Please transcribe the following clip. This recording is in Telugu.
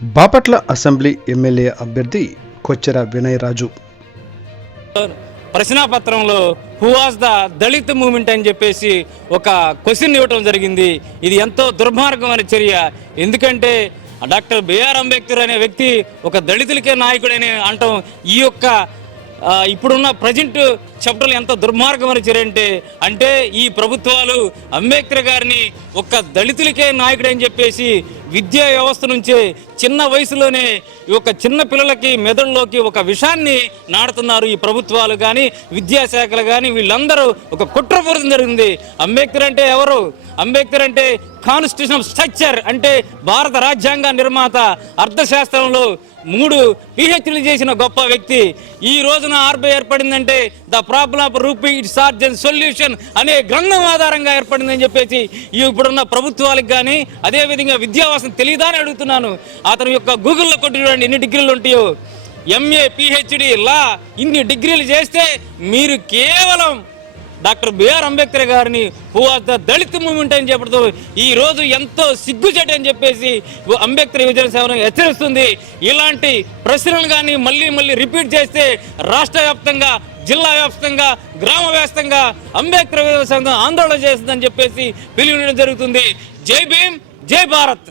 బాపట్ల అసెంబ్లీ ఎమ్మెల్యే అభ్యర్థి కొచ్చెర వినయ్ రాజు ప్రశ్నాపత్రంలో who was the Dalit movement అని చెప్పేసి ఒక క్వశ్చన్ ఇవ్వటం జరిగింది. ఇది ఎంతో దుర్మార్గమైన చర్య. ఎందుకంటే డాక్టర్ బిఆర్ అంబేద్కర్ అనే వ్యక్తి ఒక దళితులకే నాయకుడని అంటాం ఈ యొక్క ఇప్పుడున్న ప్రజెంట్ చెప్పడం ఎంత దుర్మార్గమైన చర్య అంటే ఈ ప్రభుత్వాలు అంబేద్కర్ గారిని ఒక దళితులకే నాయకుడు అని చెప్పేసి విద్యా వ్యవస్థ నుంచే చిన్న వయసులోనే ఒక చిన్న పిల్లలకి మెదడులోకి ఒక విషాన్ని నాడుతున్నారు ఈ ప్రభుత్వాలు కానీ విద్యాశాఖలు కానీ. వీళ్ళందరూ ఒక కుట్రపూరితం జరిగింది. అంబేద్కర్ అంటే ఎవరు? అంబేద్కర్ అంటే కాన్స్టిట్యూషన్ స్ట్రక్చర్ అంటే భారత రాజ్యాంగ నిర్మాత, అర్థశాస్త్రంలో 3 PhDలు చేసిన గొప్ప వ్యక్తి. ఈ రోజున ఆర్బీఐ ఏర్పడిందంటే the problem of rupee its charge and solution అనే గ్రంథం ఆధారంగా ఏర్పడిందని చెప్పేసి ఇప్పుడున్న ప్రభుత్వాలకు కానీ అదేవిధంగా విద్యావాసం తెలియదా అని అడుగుతున్నాను. అతని యొక్క గూగుల్లో కొట్టి చూడండి ఎన్ని డిగ్రీలు ఉంటాయో. MA PhD లా ఇన్ని డిగ్రీలు చేస్తే మీరు కేవలం డాక్టర్ బిఆర్ అంబేద్కర్ గారిని who was the Dalit movement అని చెప్పడంతో ఈ రోజు ఎంతో సిగ్గుచేటు అని చెప్పేసి అంబేద్కర్ యువజన సేవను హెచ్చరిస్తుంది. ఇలాంటి ప్రశ్నలు కానీ మళ్ళీ రిపీట్ చేస్తే రాష్ట్ర వ్యాప్తంగా, జిల్లా వ్యాప్తంగా, గ్రామ వ్యాప్తంగా అంబేద్కర్ యువజన సంఘం ఆందోళన చేస్తుందని చెప్పేసి పిలువడం జరుగుతుంది. జై భీమ్, జై భారత్.